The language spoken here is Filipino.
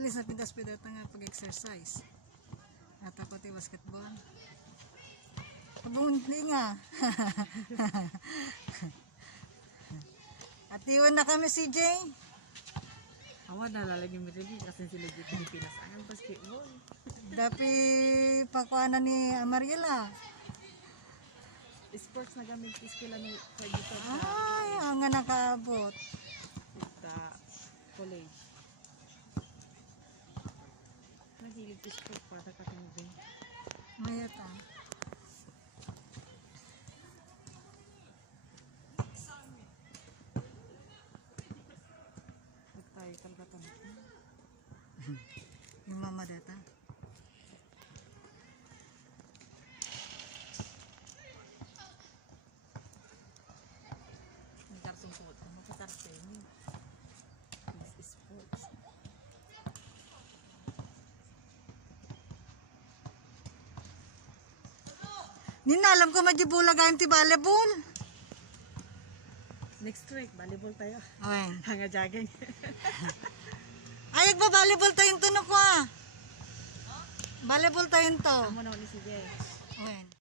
bis na pintas pidata nga pag-exercise. At ako ti basketball. Hindi nga. At iwan na kami si Jay. Awa na lalagyan mo rin kasi sila dito Pilipinas. Anong basketball? Dapi pakuana ni Mariela. Sports na gamit eskwela ni sa dito sa Ay, ang nga nakaabot. sa college. Nahilig sa sport para katingin. Mayata. Huwag tayo talaga tanong. Yung mama data. Nina, alam ko madibula gayon ti volleyball. Next week, volleyball tayo. Owen. Hanga jogging. Ayag ba volleyball tayo to no ko ah. Volleyball tayo to. Amo naman ni si Jay. Owen.